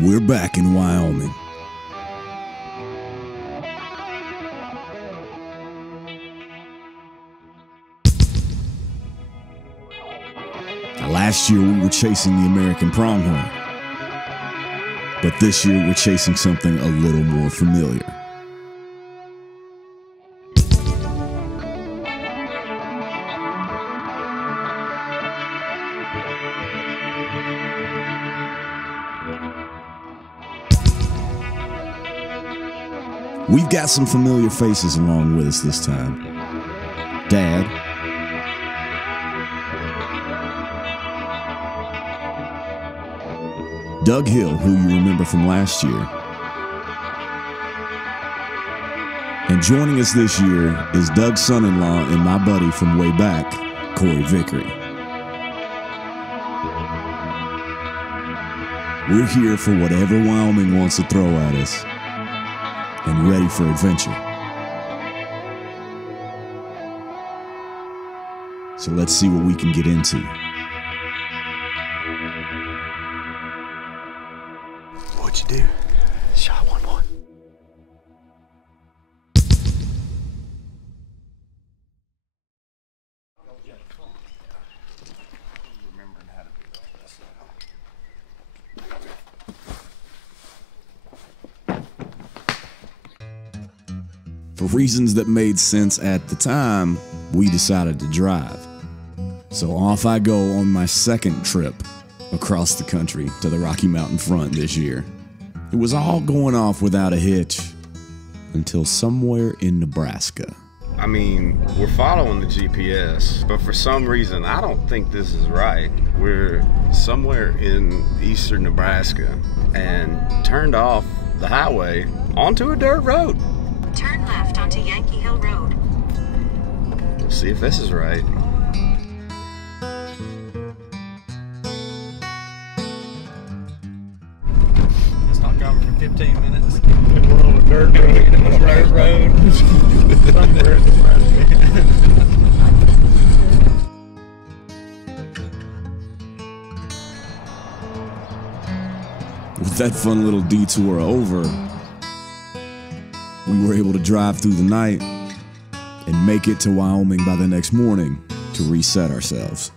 We're back in Wyoming. Now, last year we were chasing the American pronghorn, but this year we're chasing something a little more familiar. We've got some familiar faces along with us this time. Dad, Doug Hill, who you remember from last year. And joining us this year is Doug's son-in-law and my buddy from way back, Cory Vickery. We're here for whatever Wyoming wants to throw at us, and ready for adventure. So let's see what we can get into. What'd you do? Shot one. For reasons that made sense at the time, we decided to drive. So off I go on my second trip across the country to the Rocky Mountain front this year. It was all going off without a hitch until somewhere in Nebraska. I mean, we're following the GPS, but for some reason, I don't think this is right. We're somewhere in eastern Nebraska and turned off the highway onto a dirt road. Turn left onto Yankee Hill Road. We'll see if this is right. It's not driving for 15 minutes. We're on a dirt road. Somewhere in Nebraska. With that fun little detour over, we were able to drive through the night and make it to Wyoming by the next morning to reset ourselves.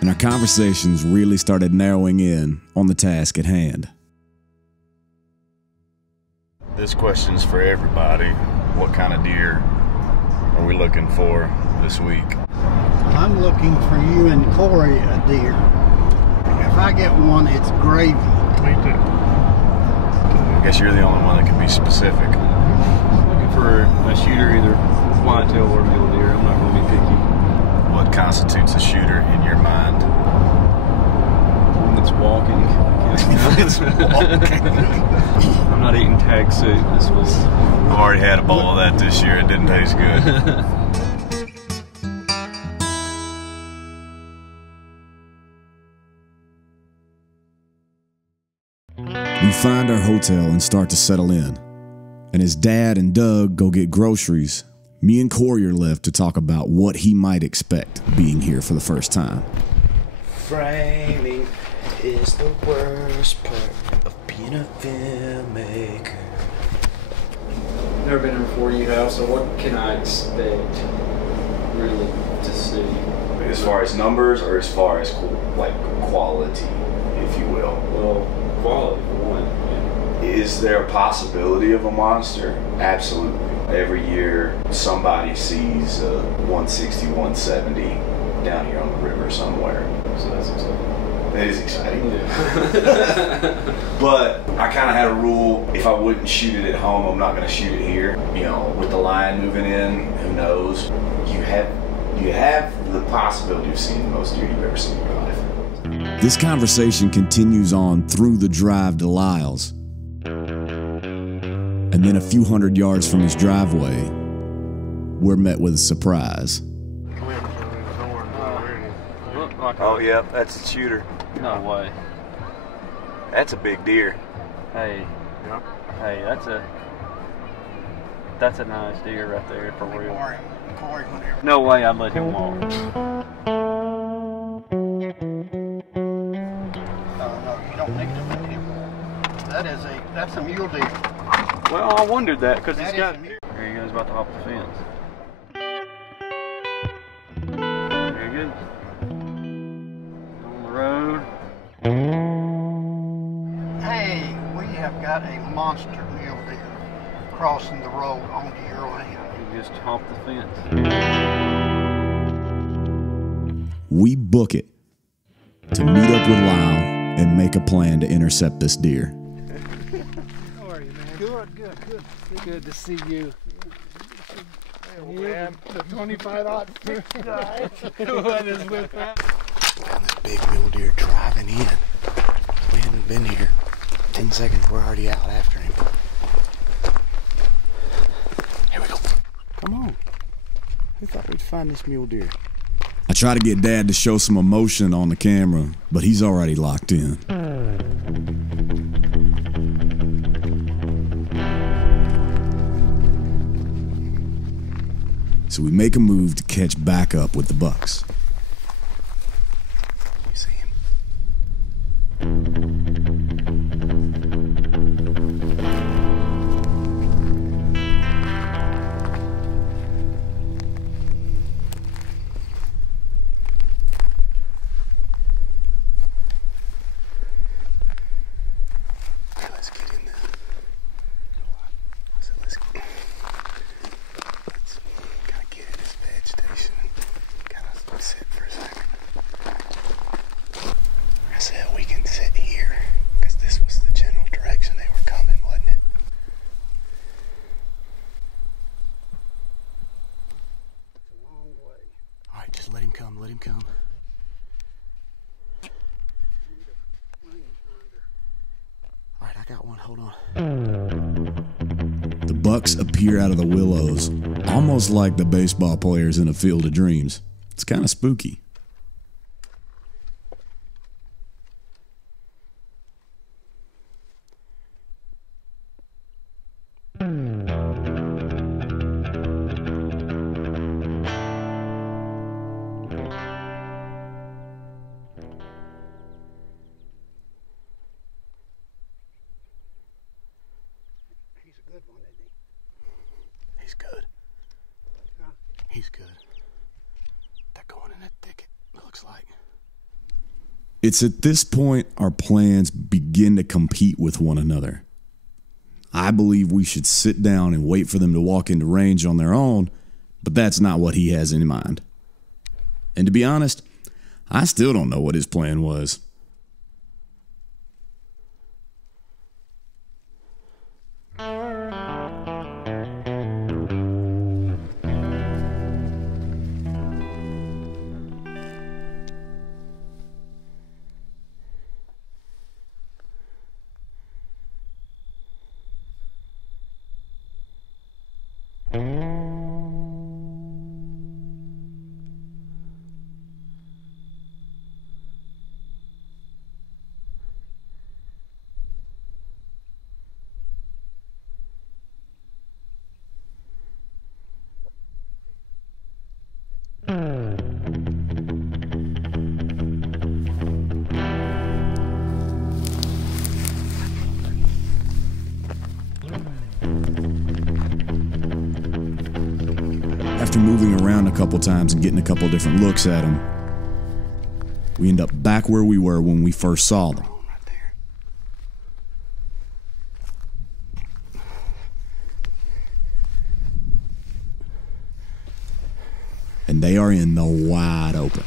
And our conversations really started narrowing in on the task at hand. This question's for everybody. What kind of deer are we looking for this week? I'm looking for you and Cory a deer. If I get one, it's gravy. Me too. I guess you're the only one that can be specific. Looking for a shooter, either whitetail or mule deer. I'm not going to be picky. What constitutes a shooter in your mind? One that's walking. It's walking. I'm not eating tag soup this week. I've already had a bowl of that this year. It didn't taste good. We find our hotel and start to settle in. And as Dad and Doug go get groceries, me and Cory are left to talk about what he might expect being here for the first time. Framing is the worst part of being a filmmaker. Never been here before, you have, so what can I expect really to see? As far as numbers or as far as quality, if you will? Well, quality for one. Yeah. Is there a possibility of a monster? Absolutely. Every year somebody sees a 160, 170 down here on the river somewhere. So that's exciting. That is exciting. Yeah. But I kind of had a rule, if I wouldn't shoot it at home, I'm not going to shoot it here. You know, with the line moving in, who knows? You have the possibility of seeing the most deer you've ever seen in your life. This conversation continues on through the drive to Lyle's. And then a few hundred yards from his driveway, we're met with a surprise. Oh, yep, that's a shooter. No way. That's a big deer. Hey. Yeah. Hey, that's a nice deer right there for real. Cory, whatever. No way I'd let him walk. No, you don't need to That's a mule deer. Well, I wondered that because he's That got. is a mule. There he goes, about to hop the fence. Very good. On the road. Hey, we have got a monster mule deer crossing the road onto your land. He just hopped the fence. We book it to meet up with Lyle and make a plan to intercept this deer. How are you, man? Good. Good to see you. Oh, man. The 25-06 guy. What is with that? Found this big mule deer driving in. We haven't been here 10 seconds. We're already out after him. Here we go. Come on. Who thought we'd find this mule deer? I try to get Dad to show some emotion on the camera, but he's already locked in. So we make a move to catch back up with the bucks. You see him? Let's get in there. So let's kind of get in this vegetation and kind of sit for a second. I said we can sit here because this was the general direction they were coming, wasn't it? It's a long way. All right, just let him come. Let him come. All right, I got one. Hold on. The bucks appear out of the willows, almost like the baseball players in a field of dreams. It's kind of spooky. He's a good one, isn't he? He's good. Huh? He's good. They're going in that thicket, it looks like. It's at this point our plans begin to compete with one another. I believe we should sit down and wait for them to walk into range on their own, but that's not what he has in mind. And to be honest, I still don't know what his plan was. After moving around a couple times and getting a couple different looks at them, we end up back where we were when we first saw them. Right there. And they are in the wide open.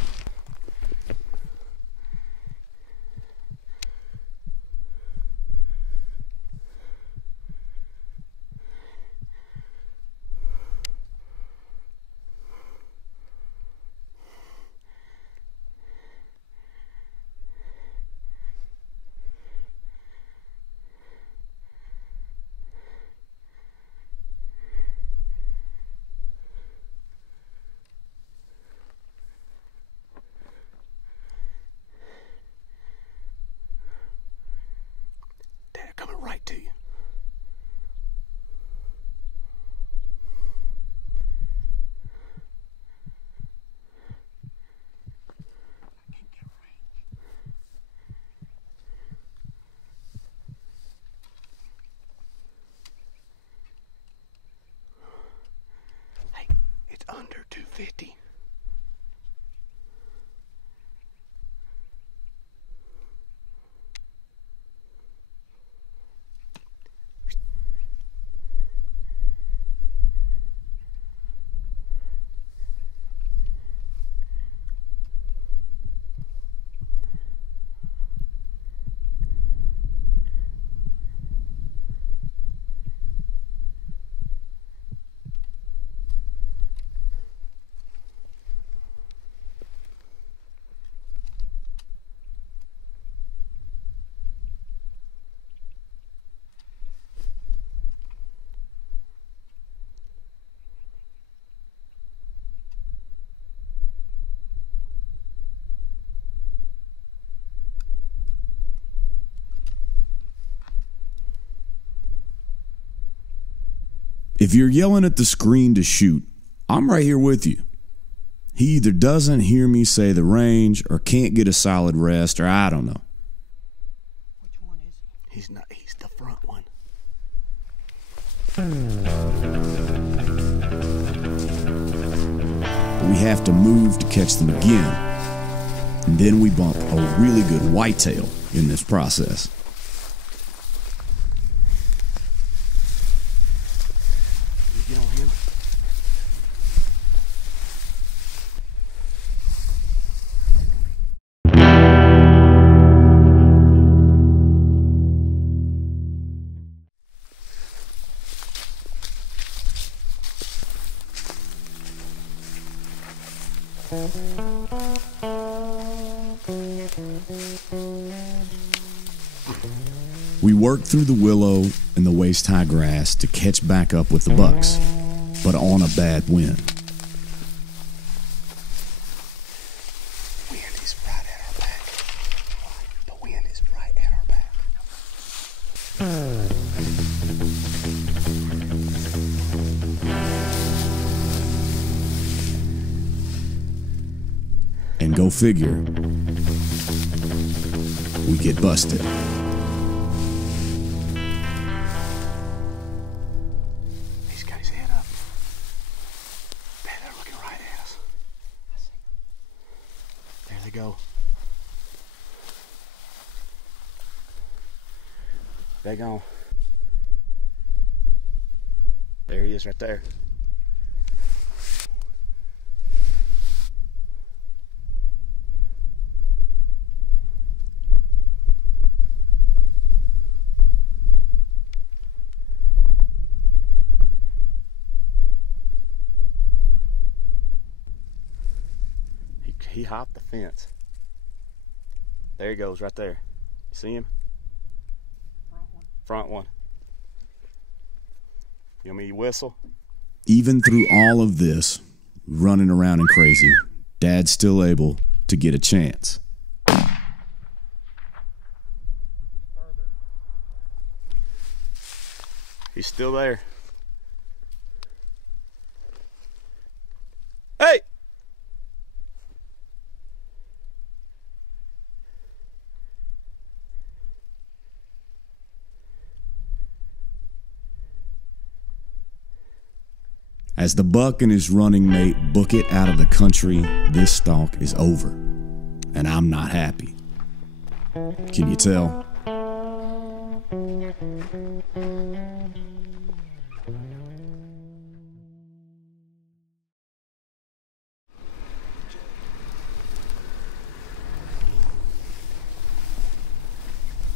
If you're yelling at the screen to shoot, I'm right here with you. He either doesn't hear me say the range or can't get a solid rest, or I don't know. Which one is he? He's not. He's the front one. We have to move to catch them again. And then we bump a really good whitetail in this process. You get on him. We work through the willow and the waist-high grass to catch back up with the bucks, but on a bad wind. Wind is right at our back. The wind is right at our back. And go figure, we get busted. He's got his head up. Man, they're looking right at us. There they go. They gone. There he is right there. He hopped the fence. There he goes right there. You see him? Front one. You want me to whistle? Even through all of this, running around and crazy, Dad's still able to get a chance. He's still there. Hey! As the buck and his running mate book it out of the country, this stalk is over, and I'm not happy. Can you tell?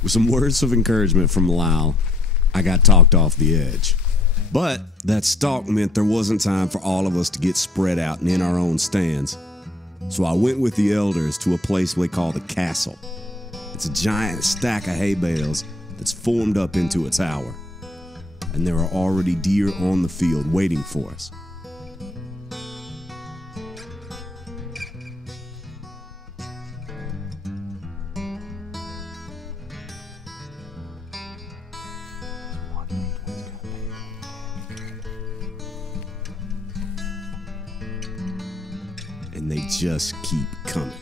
With some words of encouragement from Lyle, I got talked off the edge. But that stalk meant there wasn't time for all of us to get spread out and in our own stands. So I went with the elders to a place we call the castle. It's a giant stack of hay bales that's formed up into a tower. And there are already deer on the field waiting for us. And they just keep coming.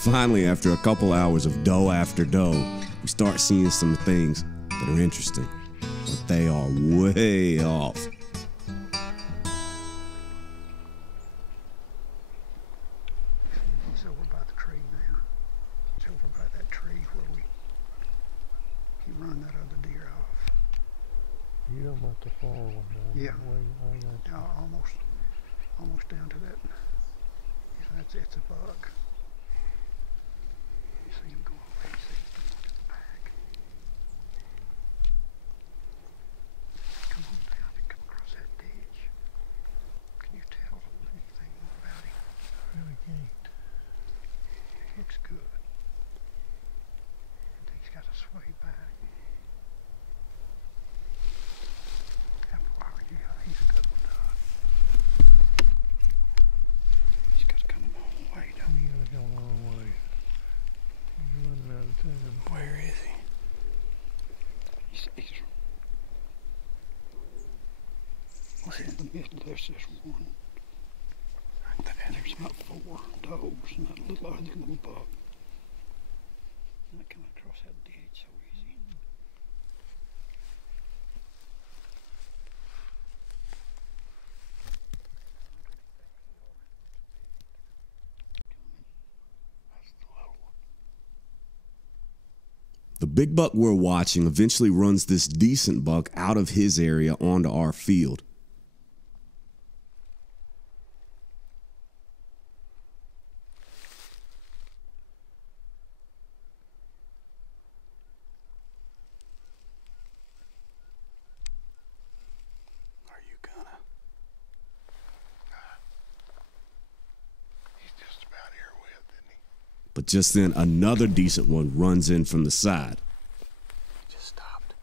Finally, after a couple hours of doe after doe, we start seeing some things that are interesting. But they are way off. He's over by the tree now. He's over by that tree where he run that other deer off. You don't want the far one now. Yeah. Way Almost down to that. It's a buck. You see him go away. You see him going to the back. Come on down and come across that ditch. Can you tell anything about him? really can't. He looks good. There's just one. There's about 4 does and that little other little buck. Not coming across that ditch so easy. That's the little one. The big buck we're watching eventually runs this decent buck out of his area onto our field. But just then, another decent one runs in from the side. Just stopped.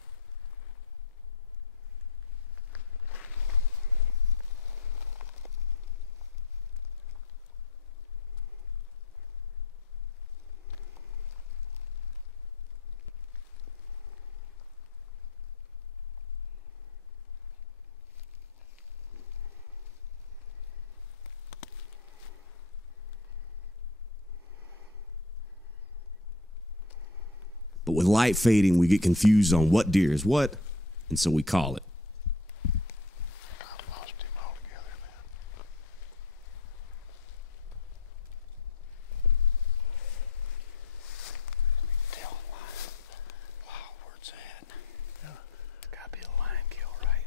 But with light fading, we get confused on what deer is what, and so we call it. I lost him altogether, man. Tell line. Wow, where's that? Gotta be a line kill, right?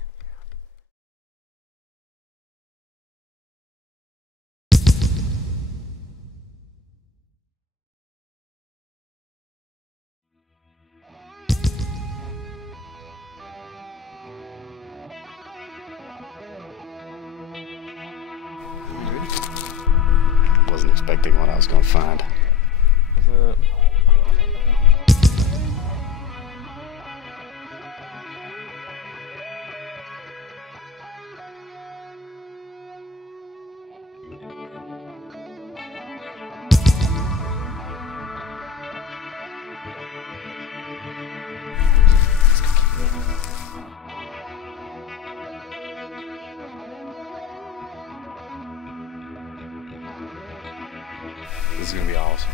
Wasn't expecting what I was going to find. What's up? This is going to be awesome.